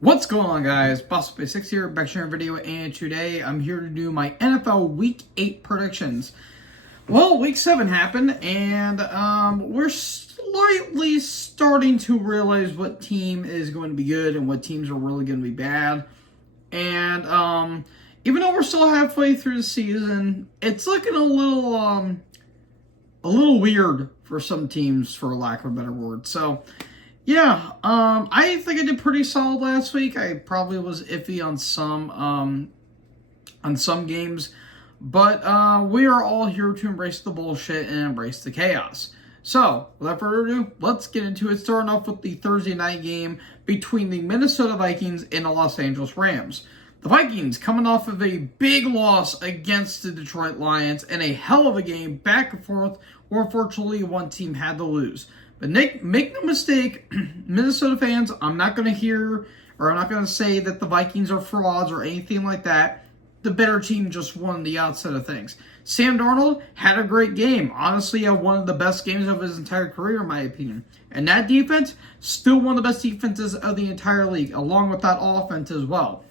What's going on, guys? Boss6 here, back sharing a video, and today I'm here to do my NFL Week 8 predictions. Well, Week 7 happened, and we're slightly starting to realize what team is going to be good and what teams are really going to be bad. And even though we're still halfway through the season, it's looking a little weird for some teams, for lack of a better word. So, yeah, I think I did pretty solid last week. I probably was iffy on some games, but we are all here to embrace the bullshit and embrace the chaos. So, without further ado, let's get into it. Starting off with the Thursday night game between the Minnesota Vikings and the Los Angeles Rams. The Vikings coming off of a big loss against the Detroit Lions and a hell of a game back and forth where unfortunately one team had to lose. But make no mistake, Minnesota fans, I'm not going to say that the Vikings are frauds or anything like that. The better team just won the outset of things. Sam Darnold had a great game. Honestly, had one of the best games of his entire career, in my opinion. And that defense, still one of the best defenses of the entire league, along with that offense as well.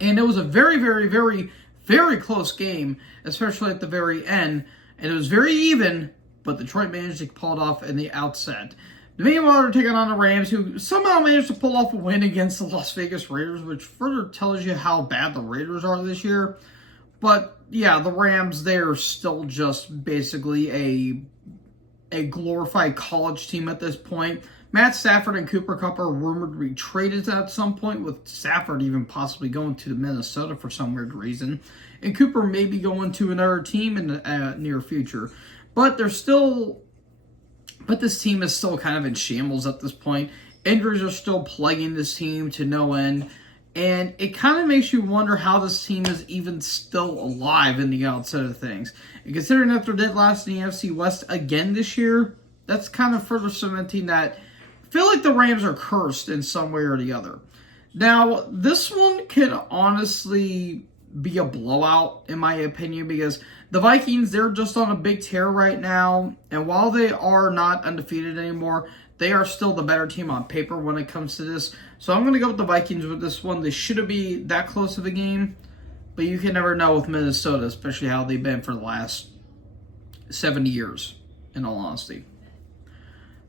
And it was a very, very, very, very close game, especially at the very end. And it was very even, but Detroit managed to pull it off in the outset. Meanwhile, they're taking on the Rams, who somehow managed to pull off a win against the Las Vegas Raiders, which further tells you how bad the Raiders are this year. But, yeah, the Rams, they're still just basically a glorified college team at this point. Matt Stafford and Cooper Kupp are rumored to be traded at some point, with Stafford even possibly going to Minnesota for some weird reason. And Cooper may be going to another team in the near future. But this team is still kind of in shambles at this point. Injuries are still plaguing this team to no end. And it kind of makes you wonder how this team is even still alive in the outset of things. And considering that they're dead last in the NFC West again this year, that's kind of further cementing that I feel like the Rams are cursed in some way or the other. Now, this one could honestly be a blowout, in my opinion, because the Vikings, they're just on a big tear right now, and while they are not undefeated anymore, they are still the better team on paper when it comes to this. So I'm going to go with the Vikings with this one. They shouldn't be that close of a game, but you can never know with Minnesota, especially how they've been for the last 70 years, in all honesty.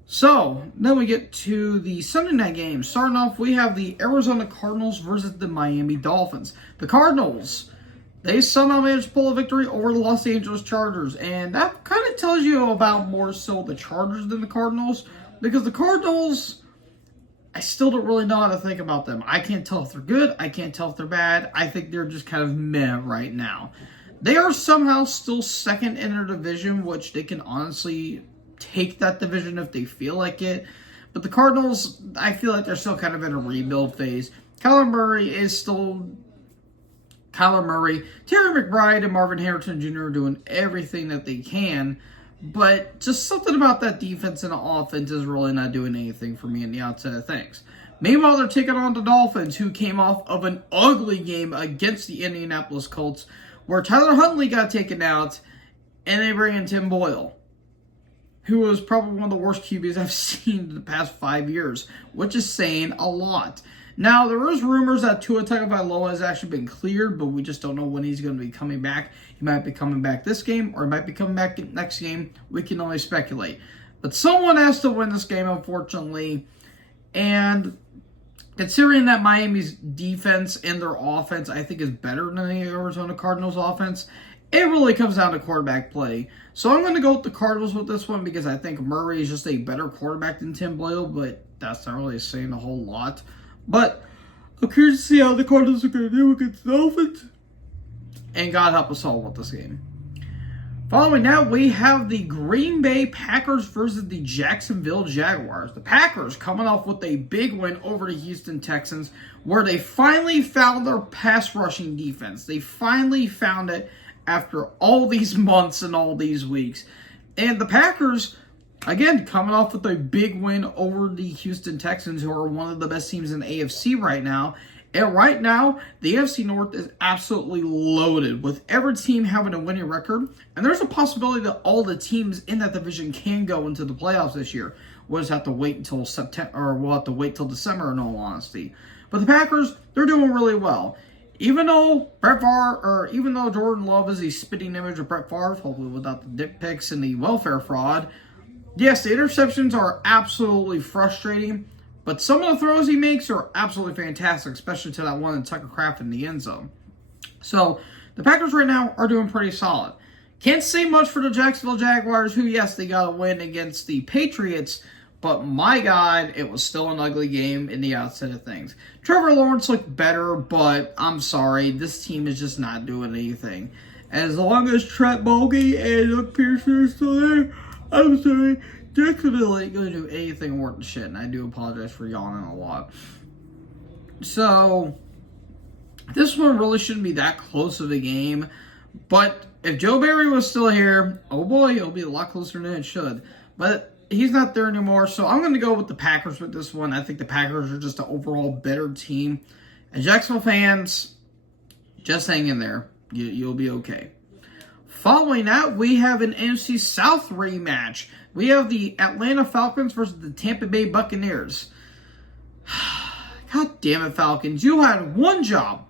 So, then we get to the Sunday night game. Starting off, we have the Arizona Cardinals versus the Miami Dolphins. The Cardinals, they somehow managed to pull a victory over the Los Angeles Chargers. And that kind of tells you about more so the Chargers than the Cardinals. Because the Cardinals, I still don't really know how to think about them. I can't tell if they're good. I can't tell if they're bad. I think they're just kind of meh right now. They are somehow still second in their division, which they can honestly take that division if they feel like it. But the Cardinals, I feel like they're still kind of in a rebuild phase. Kyler Murray. Terry McBride and Marvin Harrison Jr. are doing everything that they can. But just something about that defense and the offense is really not doing anything for me in the outside of things. Meanwhile, they're taking on the Dolphins, who came off of an ugly game against the Indianapolis Colts, where Tyler Huntley got taken out, and they bring in Tim Boyle, who was probably one of the worst QBs I've seen in the past 5 years, which is saying a lot. Now, there is rumors that Tua Tagovailoa has actually been cleared, but we just don't know when he's going to be coming back. He might be coming back this game, or he might be coming back next game. We can only speculate. But someone has to win this game, unfortunately. And considering that Miami's defense and their offense, I think, is better than the Arizona Cardinals offense, it really comes down to quarterback play. So I'm going to go with the Cardinals with this one because I think Murray is just a better quarterback than Tim Boyle, but that's not really saying a whole lot. But I'm curious to see how the Cardinals are going to do against the Dolphins. And God help us all with this game. Following that, we have the Green Bay Packers versus the Jacksonville Jaguars. The Packers coming off with a big win over the Houston Texans, where they finally found their pass rushing defense. They finally found it after all these months and all these weeks. And the Packers, again, coming off with a big win over the Houston Texans, who are one of the best teams in the AFC right now. And right now, the AFC North is absolutely loaded, with every team having a winning record. And there's a possibility that all the teams in that division can go into the playoffs this year, We'll just have to wait until September, or we'll have to wait till December in all honesty. But the Packers, they're doing really well. Even though even though Jordan Love is a spitting image of Brett Favre, hopefully without the dick pics and the welfare fraud, yes, the interceptions are absolutely frustrating, but some of the throws he makes are absolutely fantastic, especially to that one in Tucker Kraft in the end zone. So, the Packers right now are doing pretty solid. Can't say much for the Jacksonville Jaguars, who, yes, they got a win against the Patriots, but my God, it was still an ugly game in the outset of things. Trevor Lawrence looked better, but I'm sorry, this team is just not doing anything. As long as Trent Baalke and Doug Pearson are still there, I'm sorry, Jacksonville ain't going to do anything worth the shit, and I do apologize for yawning a lot. So, this one really shouldn't be that close of a game, but if Joe Barry was still here, oh boy, it'll be a lot closer than it should. But he's not there anymore, so I'm going to go with the Packers with this one. I think the Packers are just an overall better team. And Jacksonville fans, just hang in there. You'll be okay. Following that, we have an NFC South rematch. We have the Atlanta Falcons versus the Tampa Bay Buccaneers. God damn it, Falcons. You had one job.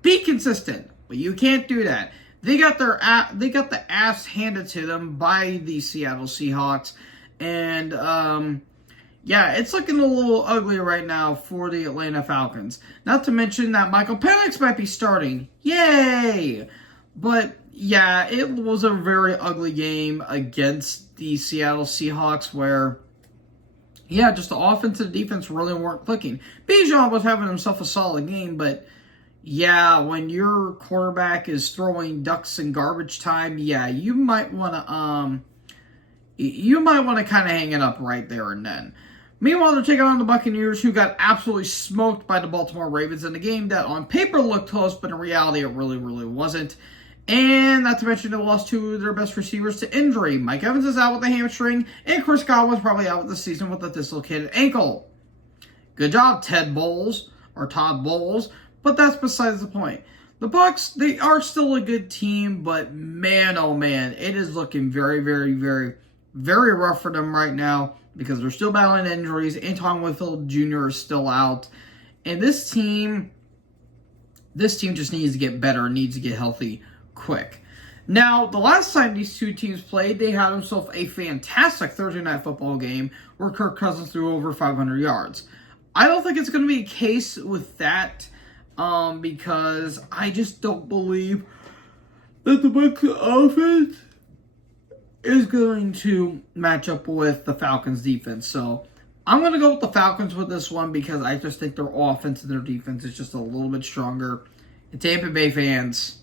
Be consistent. But you can't do that. They got the ass handed to them by the Seattle Seahawks. And, yeah, it's looking a little ugly right now for the Atlanta Falcons. Not to mention that Michael Penix might be starting. Yay! But, yeah, it was a very ugly game against the Seattle Seahawks where, yeah, just the offense and defense really weren't clicking. Bijan was having himself a solid game, but yeah, when your quarterback is throwing ducks in garbage time, yeah, you might want to kind of hang it up right there and then. Meanwhile, they're taking on the Buccaneers, who got absolutely smoked by the Baltimore Ravens in a game that on paper looked close, but in reality it really, really wasn't. And not to mention they lost two of their best receivers to injury. Mike Evans is out with a hamstring, and Chris Godwin's probably out with the season with a dislocated ankle. Good job, Todd Bowles. But that's besides the point. The Bucs, they are still a good team, but man, oh man, it is looking very, very, very, very rough for them right now because they're still battling injuries. Antoine Winfield Jr. is still out. And this team just needs to get better and needs to get healthy quick. Now, the last time these two teams played, they had themselves a fantastic Thursday night football game where Kirk Cousins threw over 500 yards. I don't think it's going to be a case with that. Because I just don't believe that the Bucs offense is going to match up with the Falcons defense. So I'm going to go with the Falcons with this one because I just think their offense and their defense is just a little bit stronger. And Tampa Bay fans,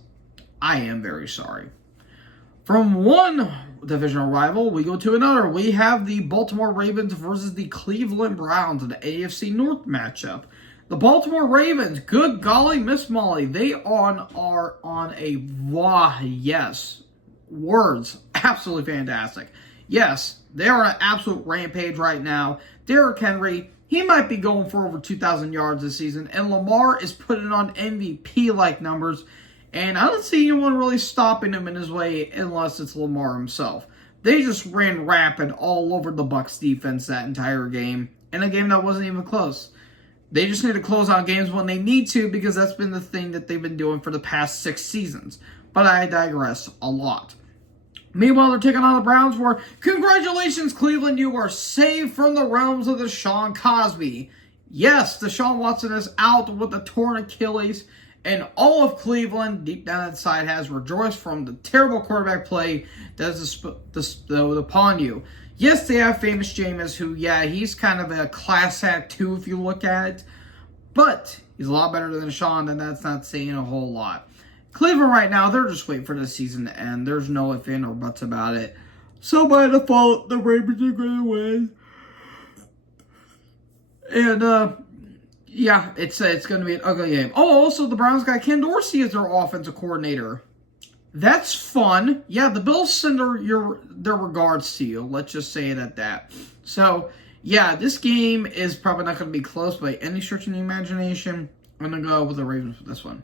I am very sorry. From one divisional rival, we go to another. We have the Baltimore Ravens versus the Cleveland Browns in the AFC North matchup. The Baltimore Ravens, good golly, Miss Molly, they are on a words, absolutely fantastic. Yes, they are on an absolute rampage right now. Derrick Henry, he might be going for over 2,000 yards this season, and Lamar is putting on MVP-like numbers, and I don't see anyone really stopping him in his way unless it's Lamar himself. They just ran rapid all over the Bucs defense that entire game, in a game that wasn't even close. They just need to close out games when they need to because that's been the thing that they've been doing for the past 6 seasons. But I digress a lot. Meanwhile, they're taking on the Browns where, congratulations, Cleveland, you are saved from the realms of Deshaun Cosby. Yes, Deshaun Watson is out with a torn Achilles, and all of Cleveland, deep down inside, has rejoiced from the terrible quarterback play that is bestowed upon you. Yes, they have famous Jameis, who, yeah, he's kind of a class act too if you look at it. But he's a lot better than Deshaun, and that's not saying a whole lot. Cleveland right now, they're just waiting for the season to end. There's no ifs, ands, or buts about it. So by default, the Ravens are going to win. And, yeah, it's going to be an ugly game. Oh, also, the Browns got Ken Dorsey as their offensive coordinator. That's fun. Yeah, the Bills send their regards to you. Let's just say it at that. So, yeah, this game is probably not going to be close by any stretch of the imagination. I'm going to go with the Ravens with this one.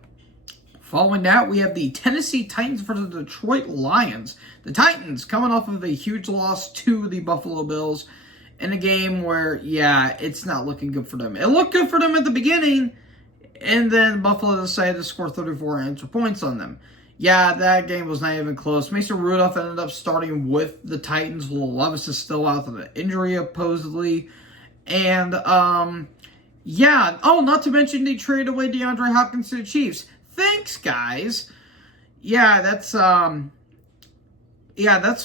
Following that, we have the Tennessee Titans versus the Detroit Lions. The Titans coming off of a huge loss to the Buffalo Bills in a game where, yeah, it's not looking good for them. It looked good for them at the beginning, and then Buffalo decided to score 34 extra points on them. Yeah, that game was not even close. Mason Rudolph ended up starting with the Titans. Will Levis is still out with an injury, supposedly. And, yeah. Oh, not to mention they traded away DeAndre Hopkins to the Chiefs. Thanks, guys. Yeah, that's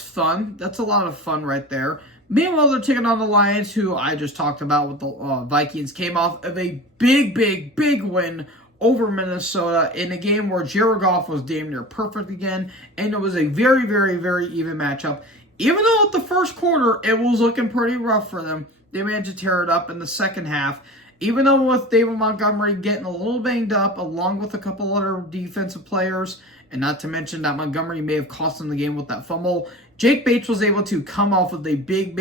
fun. That's a lot of fun right there. Meanwhile, they're taking on the Lions, who I just talked about with the Vikings, came off of a big win over Minnesota in a game where Jared Goff was damn near perfect again, and it was a very even matchup. Even though at the first quarter, it was looking pretty rough for them, they managed to tear it up in the second half. Even though with David Montgomery getting a little banged up, along with a couple other defensive players, and not to mention that Montgomery may have cost them the game with that fumble, Jake Bates was able to come off with a big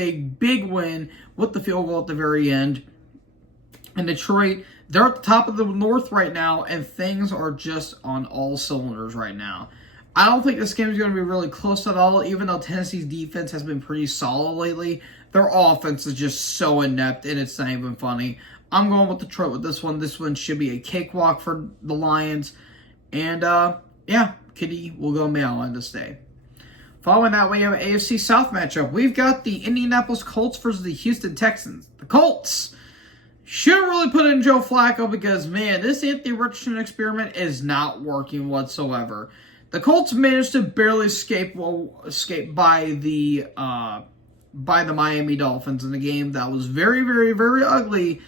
win with the field goal at the very end. And Detroit, they're at the top of the North right now, and things are just on all cylinders right now. I don't think this game is going to be really close at all, even though Tennessee's defense has been pretty solid lately. Their offense is just so inept, and it's not even funny. I'm going with Detroit with this one. This one should be a cakewalk for the Lions. And, yeah, Kitty will go Maryland to stay. Following that, we have an AFC South matchup. We've got the Indianapolis Colts versus the Houston Texans. The Colts should really put in Joe Flacco because, man, this Anthony Richardson experiment is not working whatsoever. The Colts managed to barely escape by the Miami Dolphins in a game that was very ugly,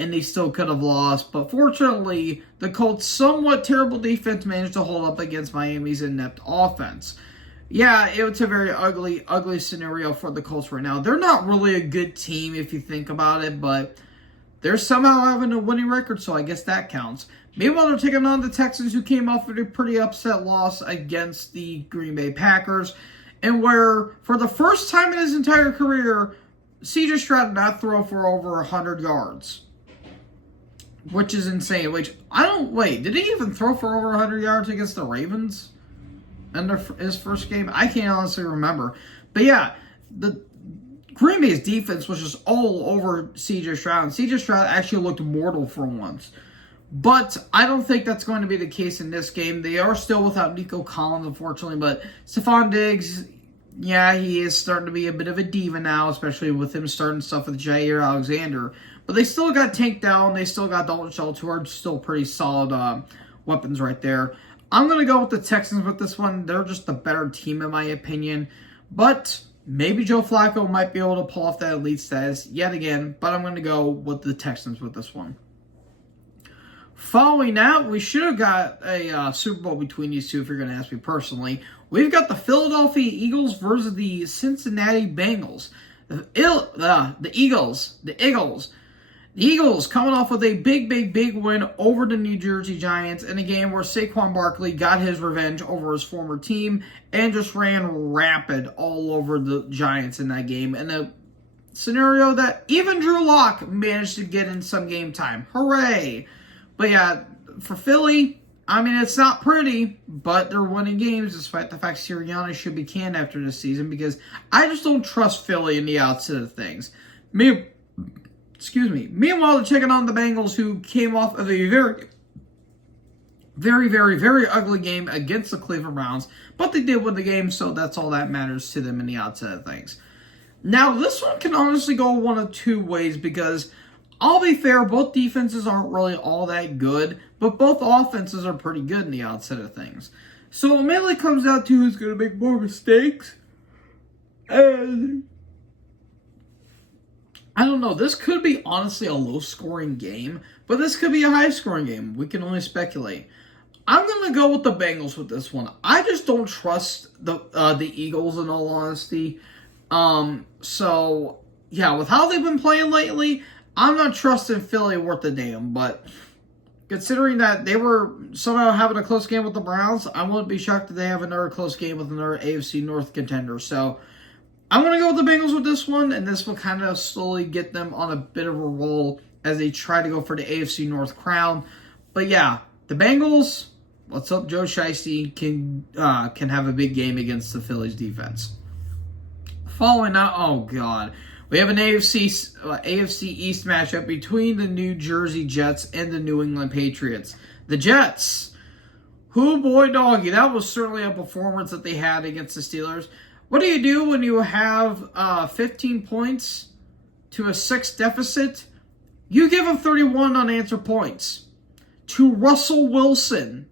and they still could have lost. But fortunately, the Colts' somewhat terrible defense managed to hold up against Miami's inept offense. Yeah, it's a very ugly scenario for the Colts right now. They're not really a good team if you think about it, but they're somehow having a winning record, so I guess that counts. Meanwhile, they're taking on the Texans, who came off of a pretty upset loss against the Green Bay Packers, and where, for the first time in his entire career, C.J. Stroud did not throw for over 100 yards. Which is insane. Did he even throw for over 100 yards against the Ravens in his first game? I can't honestly remember. But yeah, the Green Bay's defense was just all over C.J. Stroud. And C.J. Stroud actually looked mortal for once. But I don't think that's going to be the case in this game. They are still without Nico Collins, unfortunately. But Stephon Diggs, yeah, he is starting to be a bit of a diva now, especially with him starting stuff with Jair Alexander. But they still got Tank Dell, they still got Dalton Schultz, who are still pretty solid weapons right there. I'm going to go with the Texans with this one. They're just the better team, in my opinion. But maybe Joe Flacco might be able to pull off that elite status yet again. But I'm going to go with the Texans with this one. Following that, we should have got a Super Bowl between these two, if you're going to ask me personally. We've got the Philadelphia Eagles versus the Cincinnati Bengals. The Eagles coming off with a big win over the New Jersey Giants in a game where Saquon Barkley got his revenge over his former team and just ran rapid all over the Giants in that game. In a scenario that even Drew Lock managed to get in some game time. Hooray! But yeah, for Philly, I mean, it's not pretty, but they're winning games despite the fact Sirianni should be canned after this season because I just don't trust Philly in the outset of things. Meanwhile, they're taking on the Bengals, who came off of a very ugly game against the Cleveland Browns, but they did win the game, so that's all that matters to them in the outset of things. Now, this one can honestly go one of two ways because, I'll be fair, both defenses aren't really all that good, but both offenses are pretty good in the outset of things. So it mainly comes down to who's going to make more mistakes. And I don't know. This could be honestly a low-scoring game, but this could be a high-scoring game. We can only speculate. I'm going to go with the Bengals with this one. I just don't trust the Eagles, in all honesty. So, yeah, with how they've been playing lately, I'm not trusting Philly worth a damn, but considering that they were somehow having a close game with the Browns, I wouldn't be shocked if they have another close game with another AFC North contender. So I'm going to go with the Bengals with this one, and this will kind of slowly get them on a bit of a roll as they try to go for the AFC North crown. But yeah, the Bengals, What's up, Joe Shiesty can have a big game against the Phillies defense. Following out, oh god, we have an AFC East matchup between the New Jersey Jets and the New England Patriots. The Jets, who boy doggy, that was certainly a performance that they had against the Steelers. What do you do when you have 15 points to a 6 deficit? You give up 31 unanswered points to Russell Wilson.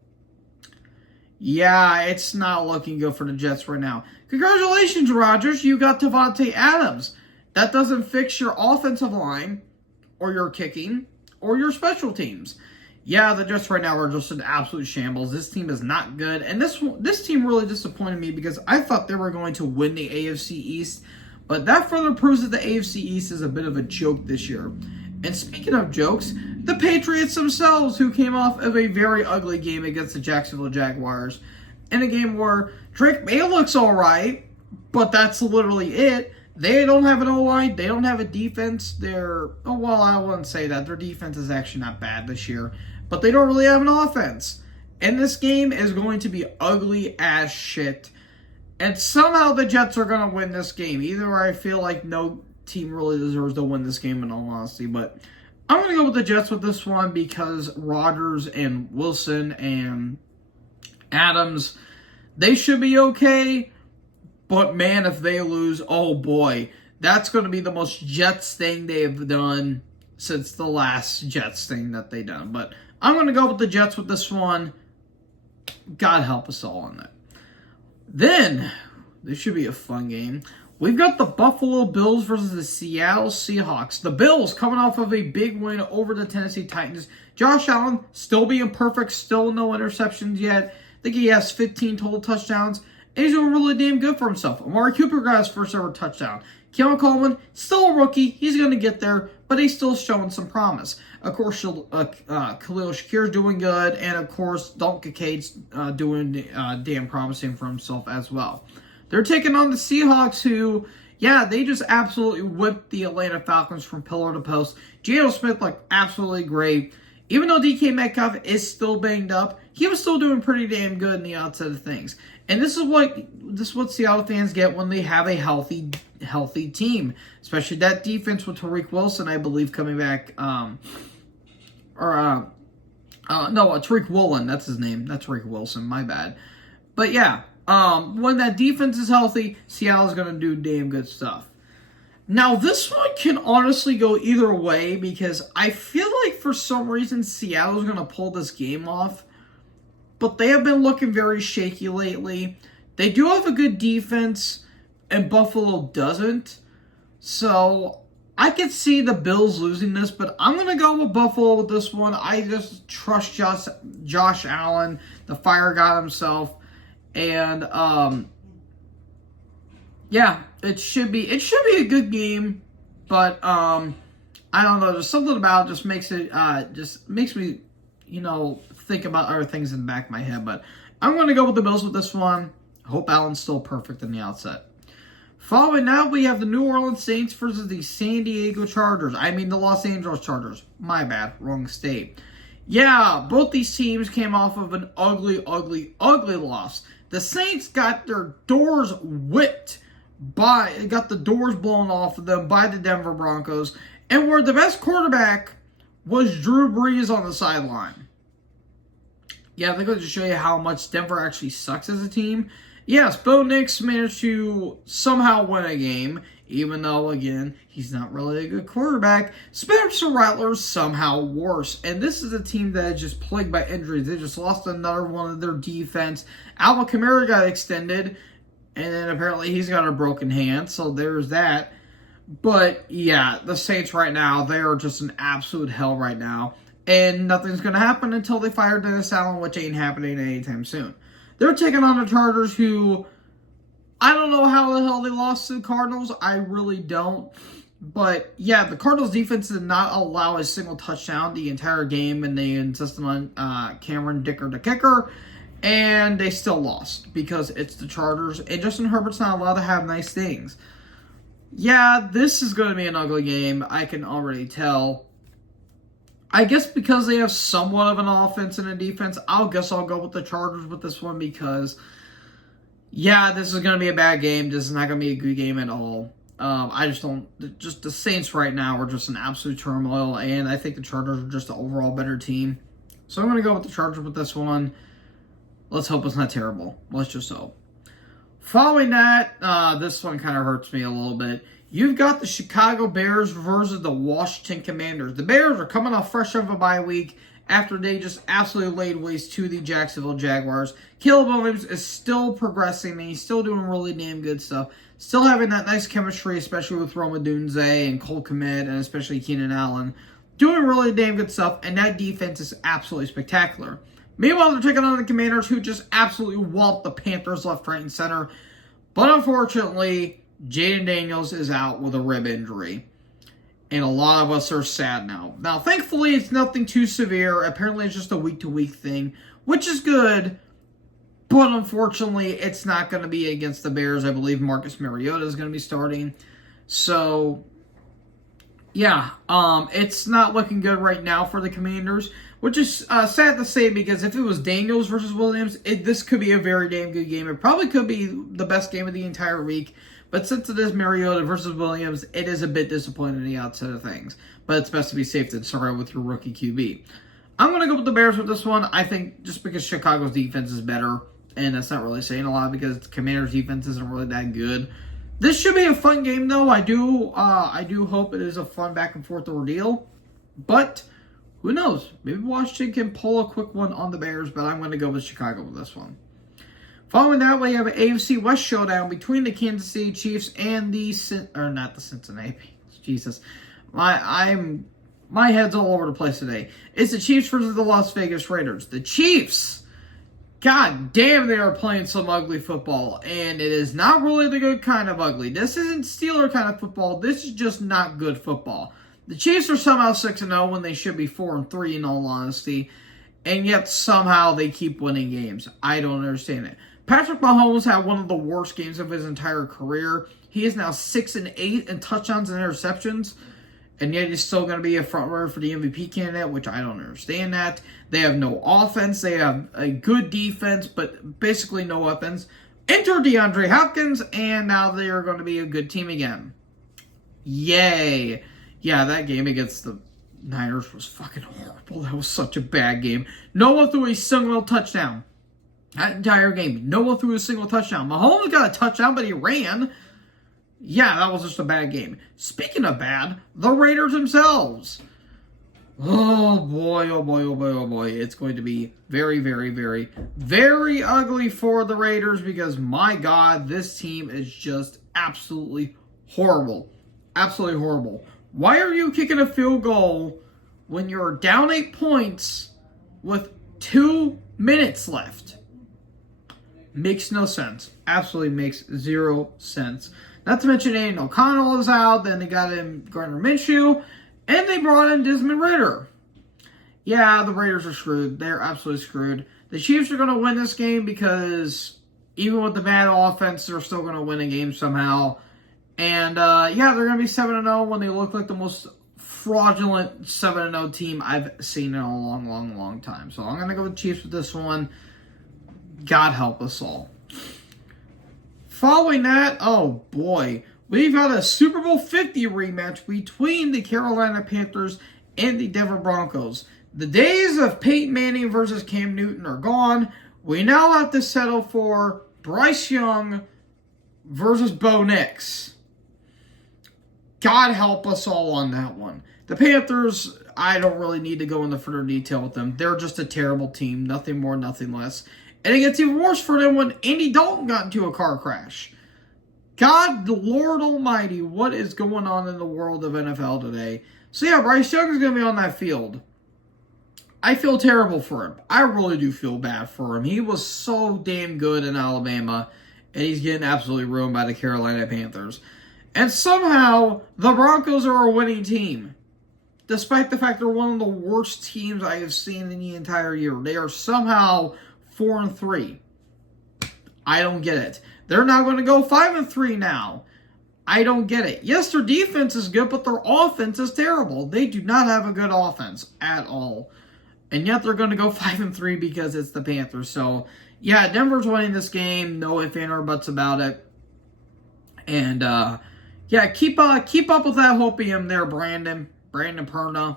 Yeah, it's not looking good for the Jets right now. Congratulations, Rodgers. You got Davante Adams. That doesn't fix your offensive line or your kicking or your special teams. Yeah, the Jets right now are just an absolute shambles. This team is not good. And this team really disappointed me because I thought they were going to win the AFC East. But that further proves that the AFC East is a bit of a joke this year. And speaking of jokes, the Patriots themselves, who came off of a very ugly game against the Jacksonville Jaguars, in a game where Drake May looks all right, but that's literally it. They don't have an O-line. They don't have a defense. I wouldn't say that. Their defense is actually not bad this year, but they don't really have an offense. And this game is going to be ugly as shit. And somehow the Jets are going to win this game. Either I feel like no team really deserves to win this game in all honesty, but I'm going to go with the Jets with this one because Rodgers and Wilson and Adams, they should be okay, but man, if they lose, oh boy, that's going to be the most Jets thing they've done since the last Jets thing that they done. But I'm going to go with the Jets with this one. God help us all on that. Then, this should be a fun game. We've got the Buffalo Bills versus the Seattle Seahawks. The Bills coming off of a big win over the Tennessee Titans. Josh Allen still being perfect, still no interceptions yet. I think he has 15 total touchdowns. And he's doing really damn good for himself. Amari Cooper got his first ever touchdown. Keon Coleman, still a rookie. He's going to get there, but he's still showing some promise. Of course, Khalil Shakir's doing good. And of course, Dalton Kincaid's doing damn promising for himself as well. They're taking on the Seahawks who, yeah, they just absolutely whipped the Atlanta Falcons from pillar to post. Geno Smith looked absolutely great. Even though DK Metcalf is still banged up, he was still doing pretty damn good in the outside of things. And this is what Seattle fans get when they have a healthy team. Especially that defense with Tariq Wilson, I believe, coming back. Tariq Woolen, that's his name. That's Tariq Wilson, my bad. But yeah. When that defense is healthy, Seattle's going to do damn good stuff. Now, this one can honestly go either way because I feel like for some reason Seattle's going to pull this game off. But they have been looking very shaky lately. They do have a good defense, and Buffalo doesn't. So, I could see the Bills losing this, but I'm going to go with Buffalo with this one. I just trust Josh Allen, the fire god himself. And, yeah, it should be a good game, but, I don't know, there's something about it just makes me, think about other things in the back of my head, but I'm going to go with the Bills with this one. I hope Allen's still perfect in the outset. Following that, we have the New Orleans Saints versus the the Los Angeles Chargers. My bad, wrong state. Yeah, both these teams came off of an ugly, ugly, ugly loss. The Saints got their doors got the doors blown off of them by the Denver Broncos, and where the best quarterback was Drew Brees on the sideline. Yeah, they're going to show you how much Denver actually sucks as a team. Yes, Bo Nix managed to somehow win a game, even though, again, he's not really a good quarterback. Spencer Rattler's somehow worse. And this is a team that is just plagued by injuries. They just lost another one of their defense. Alvin Kamara got extended, and then apparently he's got a broken hand, so there's that. But, yeah, the Saints right now, they are just in absolute hell right now. And nothing's going to happen until they fire Dennis Allen, which ain't happening anytime soon. They're taking on the Chargers, who I don't know how the hell they lost to the Cardinals. I really don't. But, yeah, the Cardinals' defense did not allow a single touchdown the entire game, and they insisted on Cameron Dicker the kicker, and they still lost because it's the Chargers, and Justin Herbert's not allowed to have nice things. Yeah, this is going to be an ugly game. I can already tell. I guess because they have somewhat of an offense and a defense, I'll go with the Chargers with this one because, yeah, this is going to be a bad game. This is not going to be a good game at all. I just don't. Just the Saints right now are just an absolute turmoil, and I think the Chargers are just an overall better team. So I'm going to go with the Chargers with this one. Let's hope it's not terrible. Let's just hope. Following that, this one kind of hurts me a little bit. You've got the Chicago Bears versus the Washington Commanders. The Bears are coming off fresh of a bye week after they just absolutely laid waste to the Jacksonville Jaguars. Caleb Williams is still progressing, and he's still doing really damn good stuff. Still having that nice chemistry, especially with Rome Odunze and Cole Kmet and especially Keenan Allen. Doing really damn good stuff, and that defense is absolutely spectacular. Meanwhile, they're taking on the Commanders, who just absolutely walloped the Panthers left, right, and center. But unfortunately, Jaden Daniels is out with a rib injury. And a lot of us are sad now. Now, thankfully, it's nothing too severe. Apparently, it's just a week-to-week thing, which is good. But unfortunately, it's not going to be against the Bears. I believe Marcus Mariota is going to be starting. So, yeah, it's not looking good right now for the Commanders, which is sad to say because if it was Daniels versus Williams, this could be a very damn good game. It probably could be the best game of the entire week. But since it is Mariota versus Williams, it is a bit disappointing on the outside of things. But it's best to be safe than sorry with your rookie QB. I'm going to go with the Bears with this one. I think just because Chicago's defense is better, and that's not really saying a lot because the Commanders' defense isn't really that good. This should be a fun game, though. I do hope it is a fun back-and-forth ordeal. But who knows? Maybe Washington can pull a quick one on the Bears, but I'm going to go with Chicago with this one. Following that, we have an AFC West showdown between the Kansas City Chiefs and not the Cincinnati Bengals. Jesus, my head's all over the place today. It's the Chiefs versus the Las Vegas Raiders. The Chiefs, god damn, they are playing some ugly football, and it is not really the good kind of ugly. This isn't Steeler kind of football. This is just not good football. The Chiefs are somehow 6-0 when they should be 4-3 in all honesty, and yet somehow they keep winning games. I don't understand it. Patrick Mahomes had one of the worst games of his entire career. He is now 6-8 in touchdowns and interceptions, and yet he's still going to be a front runner for the MVP candidate, which I don't understand that. They have no offense. They have a good defense, but basically no weapons. Enter DeAndre Hopkins, and now they are going to be a good team again. Yay. Yeah, that game against the Niners was fucking horrible. That was such a bad game. No one threw a single touchdown. That entire game, no one threw a single touchdown. Mahomes got a touchdown, but he ran. Yeah, that was just a bad game. Speaking of bad, the Raiders themselves. Oh boy, oh boy, oh boy, oh boy. It's going to be very, very, very, very ugly for the Raiders because, my God, this team is just absolutely horrible. Absolutely horrible. Why are you kicking a field goal when you're down 8 points with 2 minutes left? Makes no sense. Absolutely makes zero sense. Not to mention Aiden O'Connell is out. Then they got in Gardner Minshew. And they brought in Desmond Ridder. Yeah, the Raiders are screwed. They're absolutely screwed. The Chiefs are going to win this game because even with the bad offense, they're still going to win a game somehow. And, yeah, they're going to be 7-0 when they look like the most fraudulent 7-0 team I've seen in a long, long, long time. So I'm going to go with Chiefs with this one. God help us all. Following that, oh boy, we've got a Super Bowl 50 rematch between the Carolina Panthers and the Denver Broncos. The days of Peyton Manning versus Cam Newton are gone. We now have to settle for Bryce Young versus Bo Nix. God help us all on that one. The Panthers, I don't really need to go into further detail with them. They're just a terrible team. Nothing more, nothing less. And it gets even worse for them when Andy Dalton got into a car crash. God, the Lord Almighty, what is going on in the world of NFL today? So yeah, Bryce Young is going to be on that field. I feel terrible for him. I really do feel bad for him. He was so damn good in Alabama, and he's getting absolutely ruined by the Carolina Panthers. And somehow, the Broncos are a winning team. Despite the fact they're one of the worst teams I have seen in the entire year. They are somehow 4-3. I don't get it. They're now going to go 5-3 now. I don't get it. Yes, their defense is good, but their offense is terrible. They do not have a good offense at all. And yet they're going to go 5-3 because it's the Panthers. So, yeah, Denver's winning this game. No ifs, ands, or buts about it. And, yeah, keep up with that hopium there, Brandon Perna.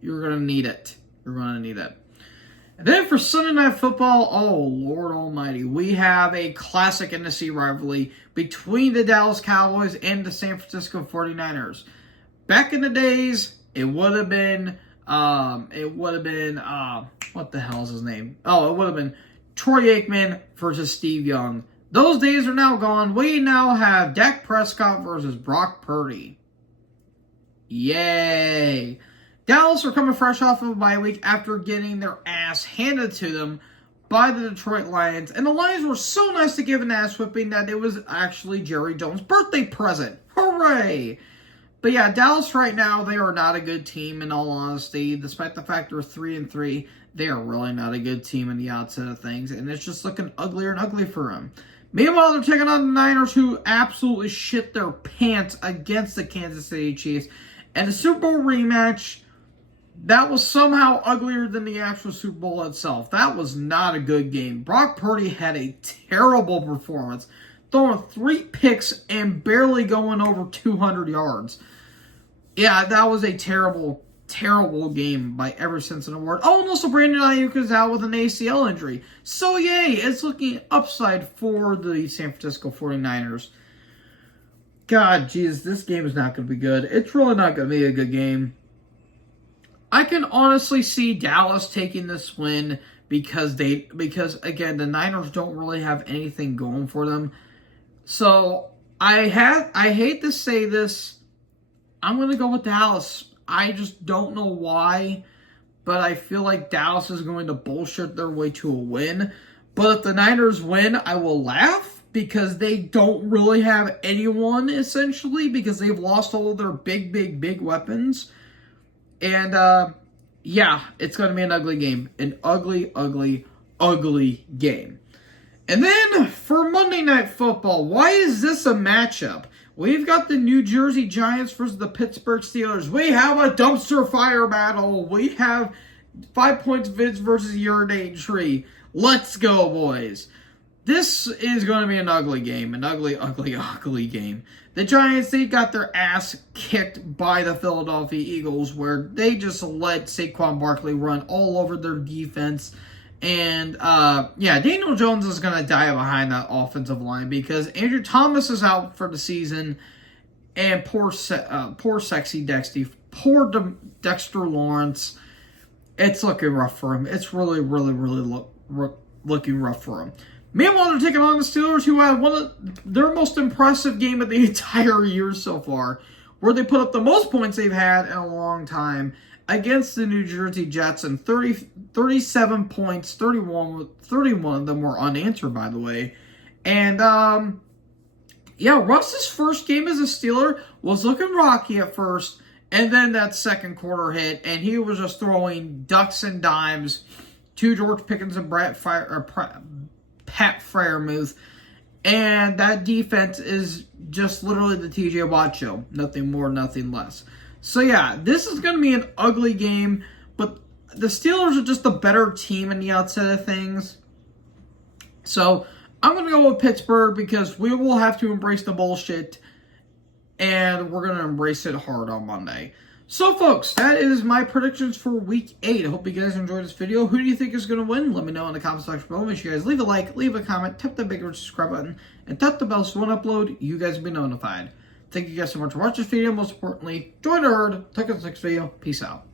You're going to need it. You're going to need it. And then for Sunday Night Football, oh, Lord almighty, we have a classic NFC rivalry between the Dallas Cowboys and the San Francisco 49ers. Back in the days, it would have been, what the hell is his name? Oh, it would have been Troy Aikman versus Steve Young. Those days are now gone. We now have Dak Prescott versus Brock Purdy. Yay! Dallas are coming fresh off of a bye week after getting their ass handed to them by the Detroit Lions. And the Lions were so nice to give an ass whipping that it was actually Jerry Jones' birthday present. Hooray! But yeah, Dallas right now, they are not a good team in all honesty. Despite the fact they're 3-3, they are really not a good team in the outset of things. And it's just looking uglier and uglier for them. Meanwhile, they're taking on the Niners, who absolutely shit their pants against the Kansas City Chiefs. And the Super Bowl rematch, that was somehow uglier than the actual Super Bowl itself. That was not a good game. Brock Purdy had a terrible performance, throwing 3 picks and barely going over 200 yards. Yeah, that was a terrible, terrible game by every sense of the word. Oh, and also Brandon Ayuk is out with an ACL injury. So, yay, it's looking upside for the San Francisco 49ers. God, Jesus, this game is not going to be good. It's really not going to be a good game. I can honestly see Dallas taking this win because again, the Niners don't really have anything going for them. So I hate to say this, I'm going to go with Dallas. I just don't know why, but I feel like Dallas is going to bullshit their way to a win. But if the Niners win, I will laugh because they don't really have anyone essentially because they've lost all of their big weapons. And, yeah, it's going to be an ugly game. An ugly, ugly, ugly game. And then, for Monday Night Football, why is this a matchup? We've got the New Jersey Giants versus the Pittsburgh Steelers. We have a dumpster fire battle. We have 5 Points Vince versus Urinate Tree. Let's go, boys. This is going to be an ugly game. An ugly, ugly, ugly game. The Giants, they got their ass kicked by the Philadelphia Eagles where they just let Saquon Barkley run all over their defense. And, yeah, Daniel Jones is going to die behind that offensive line because Andrew Thomas is out for the season. And poor Sexy Dexter, poor Dexter Lawrence. It's looking rough for him. It's really, really, really looking rough for him. Meanwhile, they're taking on the Steelers, who had one of their most impressive game of the entire year so far, where they put up the most points they've had in a long time against the New Jersey Jets, and 37 points, 31 of them were unanswered, by the way. And, yeah, Russ's first game as a Steeler was looking rocky at first, and then that second quarter hit, and he was just throwing ducks and dimes to George Pickens and Pat Freiermuth, and that defense is just literally the TJ Watt show. Nothing more, nothing less. So yeah, this is going to be an ugly game, but the Steelers are just the better team in the outset of things. So I'm going to go with Pittsburgh because we will have to embrace the bullshit, and we're going to embrace it hard on Monday. So, folks, that is my predictions for Week 8. I hope you guys enjoyed this video. Who do you think is going to win? Let me know in the comment section below. Make sure you guys leave a like, leave a comment, tap the big red subscribe button, and tap the bell so when I upload, you guys will be notified. Thank you guys so much for watching this video. Most importantly, join the herd. Take us next video. Peace out.